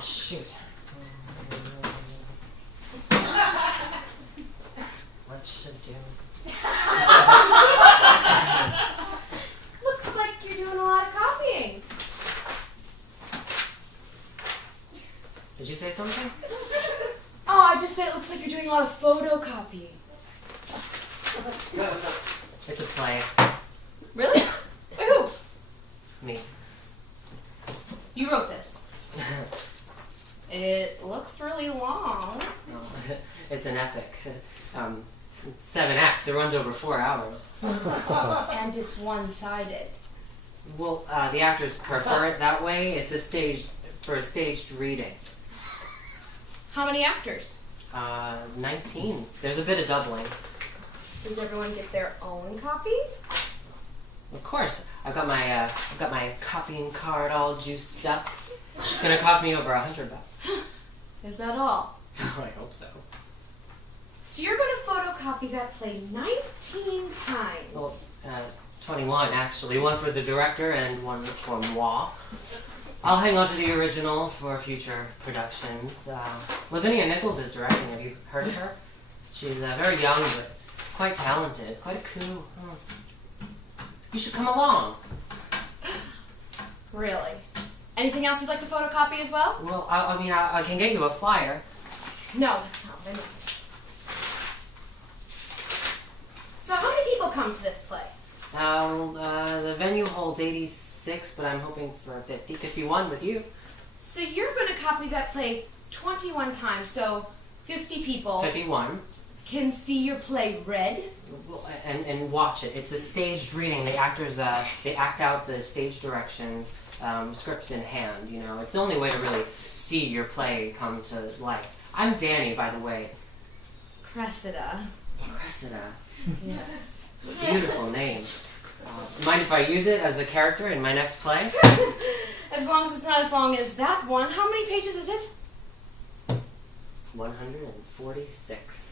Oh, shoot. What should do? Looks like you're doing a lot of copying. Did you say something? Oh, I just said it looks like you're doing a lot of photocopying. It's a play. Really? By who? Me. You wrote this. It looks really long. Oh, it's an epic. 7 acts. It runs over 4 hours. And it's one-sided. Well, the actors prefer it that way. It's a staged reading. How many actors? 19. There's a bit of doubling. Does everyone get their own copy? Of course. I've got my copying card all juiced up. It's gonna cost me over $100. Is that all? I hope so. So you're going to photocopy that play 19 times. Well, 21 actually. One for the director and one for moi. I'll hang on to the original for future productions. Lavinia Nichols is directing. Have you heard of her? She's very young, but quite talented. Quite a coup. You should come along. Really? Anything else you'd like to photocopy as well? Well, I can get you a flyer. No, that's not what I meant. So how many people come to this play? The venue holds 86, but I'm hoping for 51 with you. So you're going to copy that play 21 times, so 50 people 51. can see your play read? Well, and watch it. It's a staged reading. The actors, they act out the stage directions, scripts in hand, you know. It's the only way to really see your play come to life. I'm Danny, by the way. Cressida. Cressida. Yes. Beautiful name. Mind if I use it as a character in my next play? As long as it's not as long as that one. How many pages is it? 146.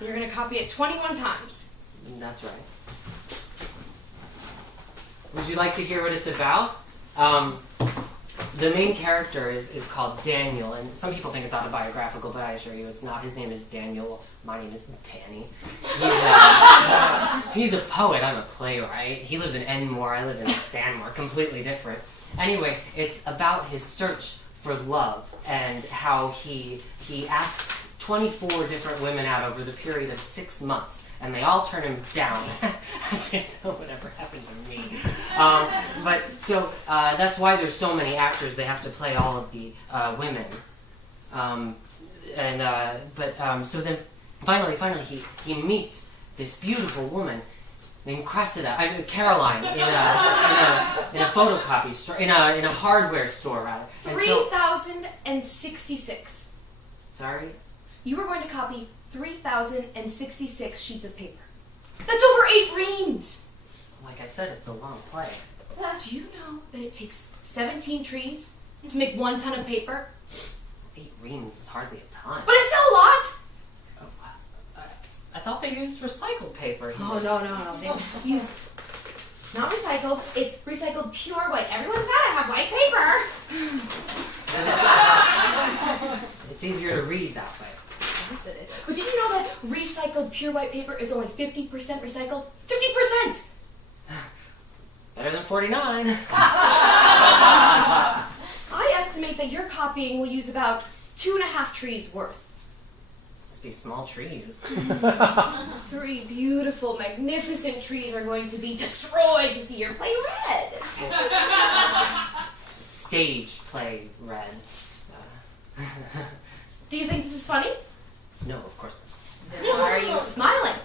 You're going to copy it 21 times. That's right. Would you like to hear what it's about? The main character is called Daniel, and some people think it's autobiographical, but I assure you it's not. His name is Daniel. My name is Danny. He's a poet. I'm a playwright. He lives in Enmore. I live in Stanmore. Completely different. Anyway, it's about his search for love and how he asks 24 different women out over the period of 6 months, and they all turn him down, as if that would ever happen to me. So that's why there's so many actors. They have to play all of the women. So then finally he meets this beautiful woman named Caroline in a photocopy store, in a hardware store rather. 3,066. Sorry? You are going to copy 3,066 sheets of paper. That's over 8 reams. Like I said, it's a long play. Do you know that it takes 17 trees to make 1 ton of paper? 8 reams is hardly a ton. But it's still a lot. I thought they used recycled paper. Oh, no. They use not recycled. It's recycled pure white. Everyone's got to have white paper. It's easier to read that way. Yes, it is. But did you know that recycled pure white paper is only 50% recycled? 50%! Better than 49. I estimate that your copying will use about 2.5 trees worth. Must be small trees. 3 beautiful, magnificent trees are going to be destroyed to see your play read. Stage play read. Do you think this is funny? No, of course not. Then why are you smiling?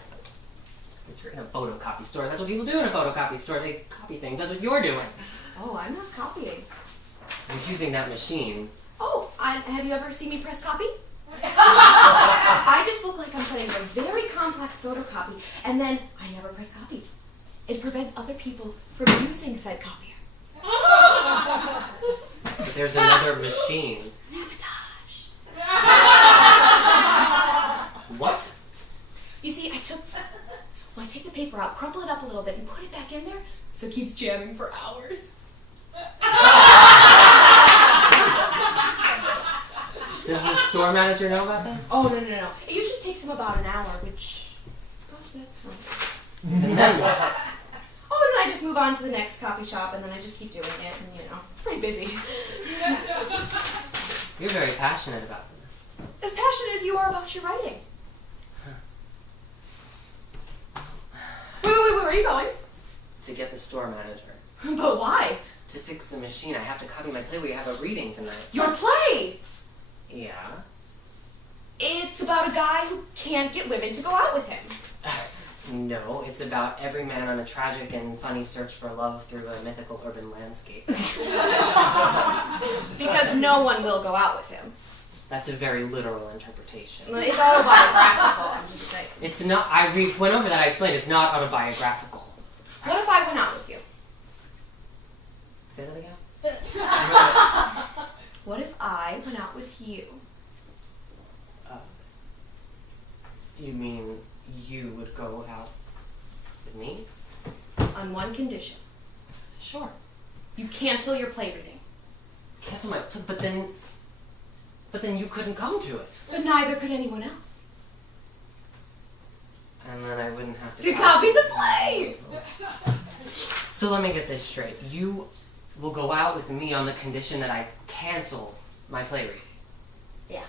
You're in a photocopy store. That's what people do in a photocopy store. They copy things. That's what you're doing. Oh, I'm not copying. I'm using that machine. Oh, have you ever seen me press copy? I just look like I'm setting up a very complex photocopy, and then I never press copy. It prevents other people from using said copier. But there's another machine. Sabotage. What? You see, I take the paper out, crumple it up a little bit, and put it back in there, so it keeps jamming for hours. Does the store manager know about this? Oh, no. It usually takes him about an hour, which... Oh, that's right. And then what? Oh, and then I just move on to the next copy shop, and then I just keep doing it, and it's pretty busy. You're very passionate about this. As passionate as you are about your writing. Wait, where are you going? To get the store manager. But why? To fix the machine, I have to copy my play. We have a reading tonight. Your play! Yeah? It's about a guy who can't get women to go out with him. No, it's about every man on a tragic and funny search for love through a mythical urban landscape. Because no one will go out with him. That's a very literal interpretation. It's autobiographical, I'm just saying. It's not, we went over that, I explained, it's not autobiographical. What if I went out with you? Say that again? What if I went out with you? You mean you would go out with me? On one condition. Sure. You cancel your play reading. Cancel my, but then you couldn't come to it. But neither could anyone else. And then I wouldn't have To copy the play! So let me get this straight. You will go out with me on the condition that I cancel my play reading. Yeah.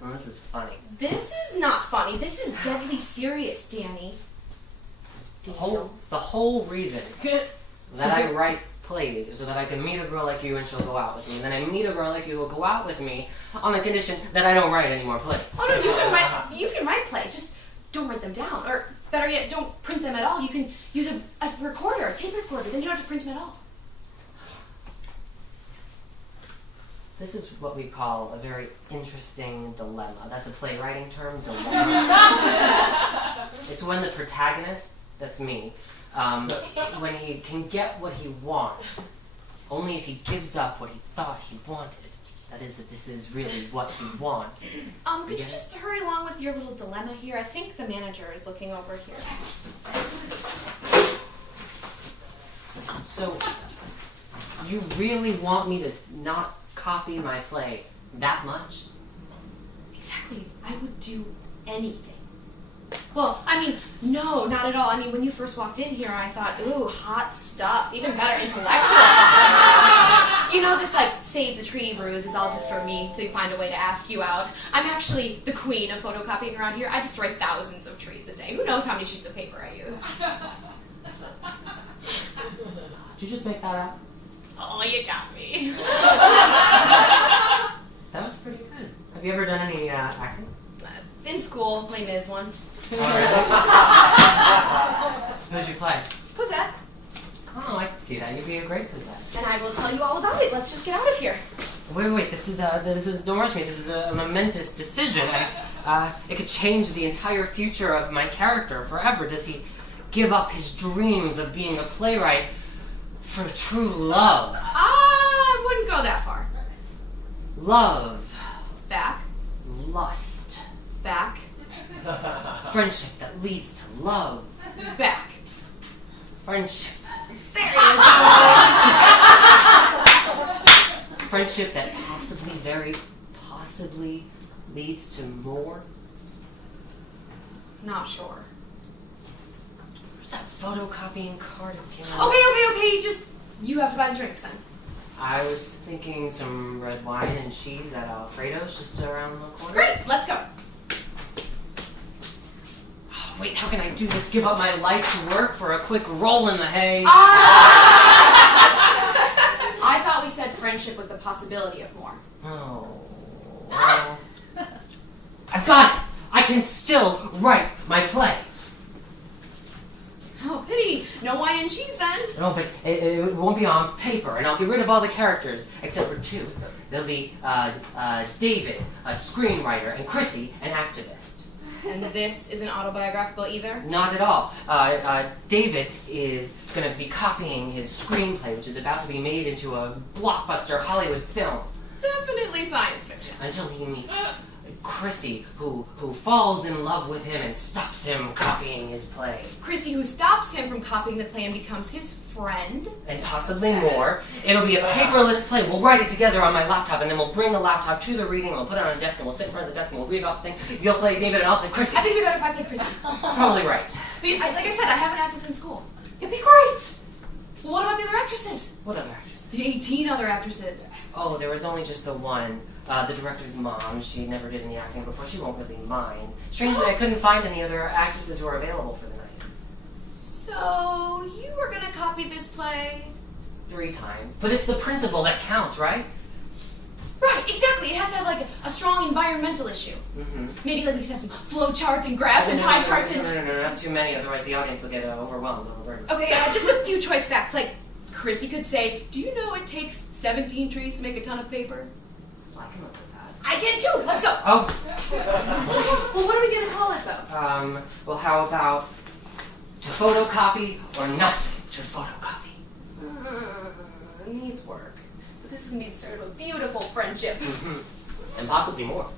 Well, this is funny. This is not funny. This is deadly serious, Danny. The whole reason that I write plays is so that I can meet a girl like you and she'll go out with me. And then I meet a girl like you who will go out with me on the condition that I don't write any more plays. Oh no, you can write plays, just don't write them down. Or better yet, don't print them at all. You can use a recorder, a tape recorder, then you don't have to print them at all. This is what we call a very interesting dilemma. That's a playwriting term, dilemma. It's when the protagonist, that's me, when he can get what he wants, only if he gives up what he thought he wanted. That is, if this is really what he wants. Could you just hurry along with your little dilemma here? I think the manager is looking over here. So, you really want me to not copy my play that much? Exactly. I would do anything. Well, I mean, no, not at all. I mean, when you first walked in here, I thought, ooh, hot stuff. Even better, intellectual. This, save the tree bruise is all just for me to find a way to ask you out. I'm actually the queen of photocopying around here. I destroy thousands of trees a day. Who knows how many sheets of paper I use? Did you just make that up? Oh, you got me. That was pretty good. Have you ever done any acting? In school, Les Mis once. Who'd you play? Cosette. Oh, I can see that. You'd be a great Cosette. And I will tell you all about it. Let's just get out of here. Wait. This is don't rush me. This is a momentous decision. It could change the entire future of my character forever. Does he give up his dreams of being a playwright for true love? I wouldn't go that far. Love. Back. Lust. Back. Friendship that leads to love. Back. Friendship. There you go. Friendship that very possibly leads to more. Not sure. Where's that photocopying card again? Okay. Just, you have to buy the drinks then. I was thinking some red wine and cheese at Alfredo's just around the corner. Great, let's go. Oh, wait, how can I do this? Give up my life's work for a quick roll in the hay? I thought we said friendship with the possibility of more. Oh. Well, I've got it! I can still write my play. Oh, pity. No wine and cheese then. No, but it won't be on paper, and I'll get rid of all the characters except for two. There'll be David, a screenwriter, and Chrissy, an activist. And this isn't autobiographical either? Not at all. David is going to be copying his screenplay, which is about to be made into a blockbuster Hollywood film. Definitely science fiction. Until he meets Chrissy, who falls in love with him and stops him copying his play. Chrissy, who stops him from copying the play and becomes his friend. And possibly more. It'll be a paperless play. We'll write it together on my laptop, and then we'll bring the laptop to the reading, and we'll put it on a desk, and we'll sit in front of the desk, and we'll read off the thing. You'll play David, and I'll play Chrissy. I think it'd be better if I played Chrissy. Probably right. But like I said, I haven't acted since school. It'd be great. Well, what about the other actresses? What other actress? The 18 other actresses. Oh, there was only just the one. The director's mom. She never did any acting before. She won't really mind. Strangely, I couldn't find any other actresses who were available for the night. So, you were gonna copy this play? 3 times. But it's the principle that counts, right? Right, exactly. It has to have like a strong environmental issue. Mm-hmm. Maybe like we should have some flow charts and graphs and pie charts and... No, not too many. Otherwise the audience will get overwhelmed. Okay, just a few choice facts. Like, Chrissy could say, do you know it takes 17 trees to make a ton of paper? Well, I can look at that. I can too. Let's go. Oh. Well, what are we going to call it, though? Well, how about to photocopy or not to photocopy? It needs work. But this is going to be the start of a beautiful friendship. And possibly more.